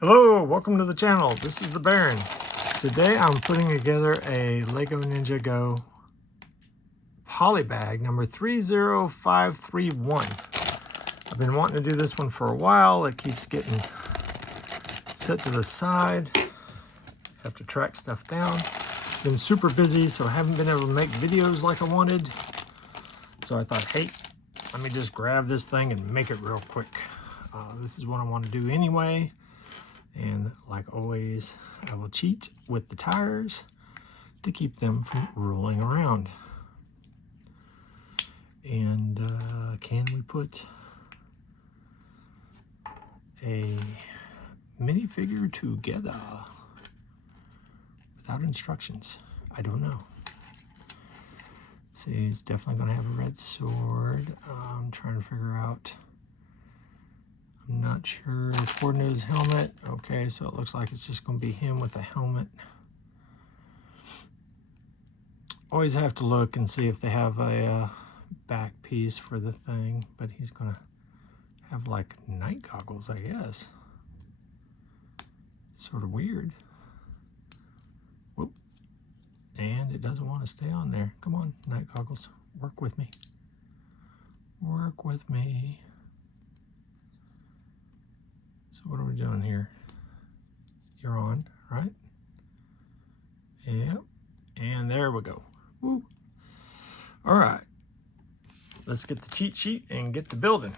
Hello, welcome to the channel. This is the Baron. Today I'm putting together a Lego Ninjago Polybag number 30531. I've been wanting to do this one for a while. It keeps getting set to the side. Have to track stuff down. Been super busy, so I haven't been able to make videos like I wanted. So I thought, hey, let me just grab this thing and make it real quick. This is what I want to do anyway. And like always, I will cheat with the tires to keep them from rolling around. And can we put a minifigure together without instructions? I don't know. See, he's definitely going to have a red sword. I'm trying to figure out. I'm not sure. According to his helmet. Okay, so it looks like it's just going to be him with a helmet. Always have to look and see if they have a back piece for the thing. But he's going to have like night goggles, I guess. It's sort of weird. Whoop. And it doesn't want to stay on there. Come on, night goggles. Work with me. Work with me. So what are we doing here? You're on, right? Yep. And there we go. Woo. All right. Let's get the cheat sheet and get to building.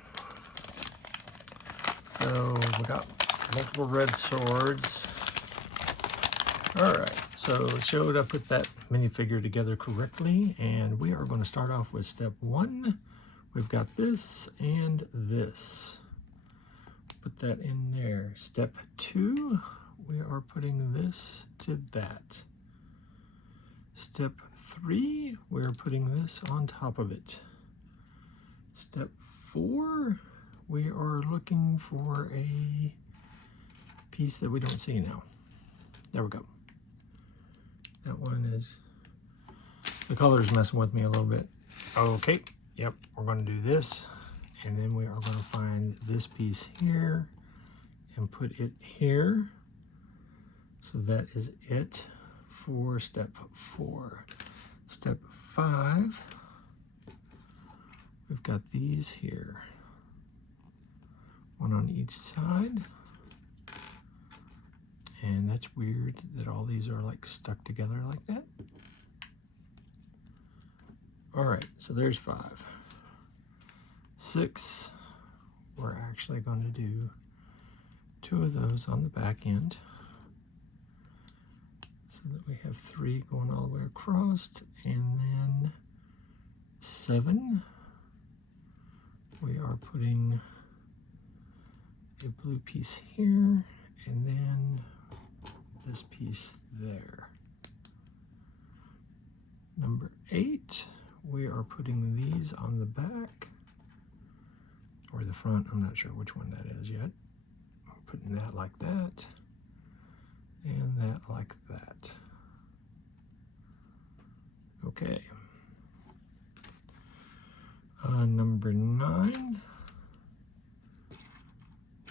So we got multiple red swords. All right. So it showed I put that minifigure together correctly. And we are going to start off with step 1. We've got this and this. Put that in there. Step 2, we are putting this to that. Step 3, we're putting this on top of it. Step 4, we are looking for a piece that we don't see now. There we go. That one is, the color's messing with me a little bit. Okay, yep, we're going to do this. And then we are going to find this piece here and put it here. So that is it for step 4. Step 5, we've got these here. One on each side. And that's weird that all these are like stuck together like that. All right, so there's 5. 6, we're actually going to do 2 of those on the back end so that we have 3 going all the way across, and then 7, we are putting a blue piece here and then this piece there. Number 8, we are putting these on the back. Or the front, I'm not sure which one that is yet. I'm putting that like that, and that like that. Okay. Number 9,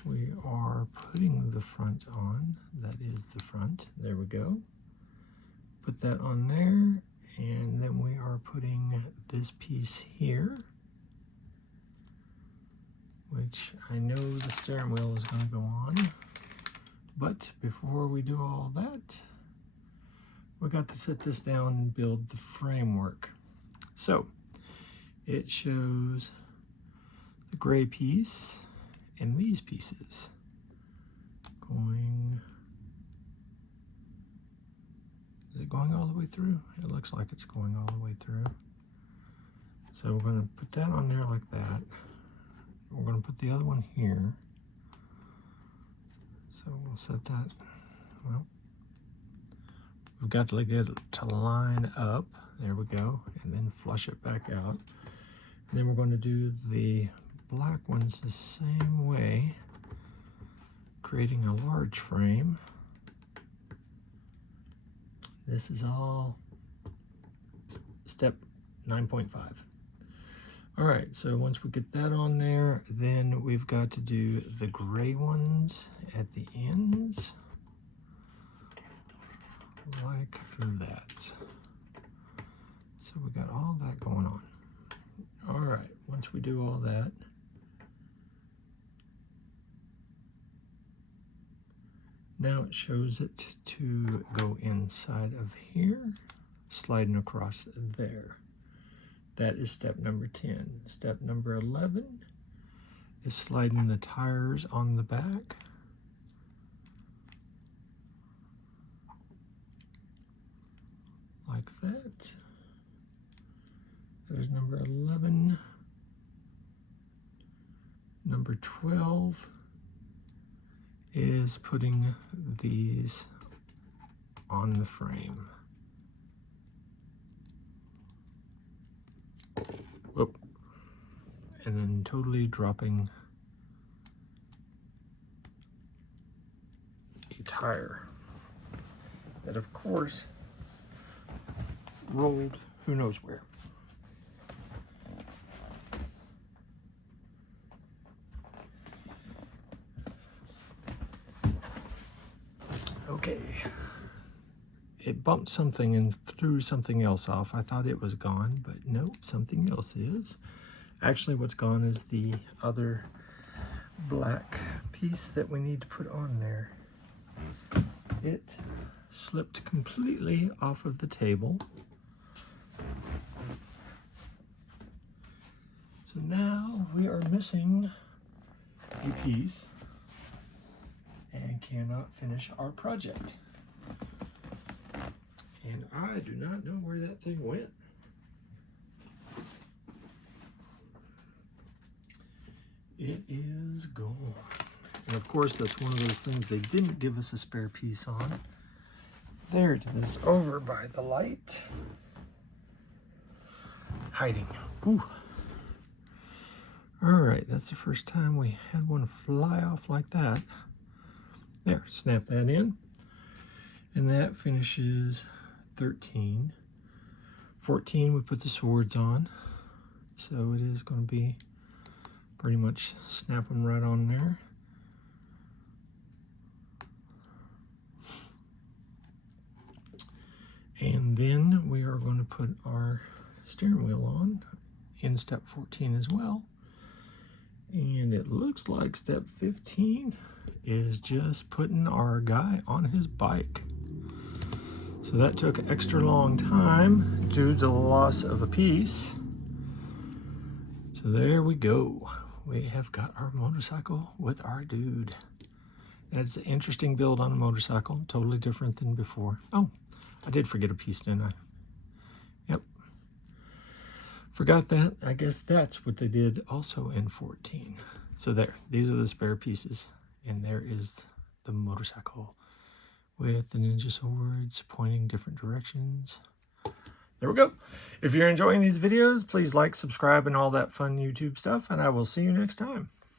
we are putting the front on. That is the front. There we go. Put that on there, and then we are putting this piece here, which I know the steering wheel is going to go on. But before we do all that, we got to set this down and build the framework. So it shows the gray piece and these pieces going. Is it going all the way through? It looks like it's going all the way through. So we're going to put that on there like that. We're going to put the other one here. So we'll set that, well, we've got to get it to line up. There we go. And then flush it back out. And then we're going to do the black ones the same way, creating a large frame. This is all step 9.5. All right, so once we get that on there, then we've got to do the gray ones at the ends, like that. So we got all that going on. All right, once we do all that, now it shows it to go inside of here, sliding across there. That is step number 10. Step number 11 is sliding the tires on the back. Like that. There's number 11. Number 12 is putting these on the frame. Whoop. And then totally dropping a tire that, of course, rolled who knows where. Okay. It bumped something and threw something else off. I thought it was gone, but nope, something else is. Actually, what's gone is the other black piece that we need to put on there. It slipped completely off of the table. So now we are missing a piece and cannot finish our project. And I do not know where that thing went. It is gone. And of course, that's one of those things they didn't give us a spare piece on. There it is, over by the light. Hiding. Ooh. All right, that's the first time we had one fly off like that. There, snap that in. And that finishes 13. 14, we put the swords on. So it is going to be pretty much snap them right on there. And then we are going to put our steering wheel on in step 14 as well. And it looks like step 15 is just putting our guy on his bike. So that took an extra long time due to the loss of a piece. So there we go. We have got our motorcycle with our dude. That's an interesting build on a motorcycle, totally different than before. Oh, I did forget a piece, didn't I? Yep. Forgot that. I guess that's what they did also in 14. So there, these are the spare pieces. And there is the motorcycle with the ninja swords pointing different directions. There we go. If you're enjoying these videos, please like, subscribe, and all that fun YouTube stuff, and I will see you next time.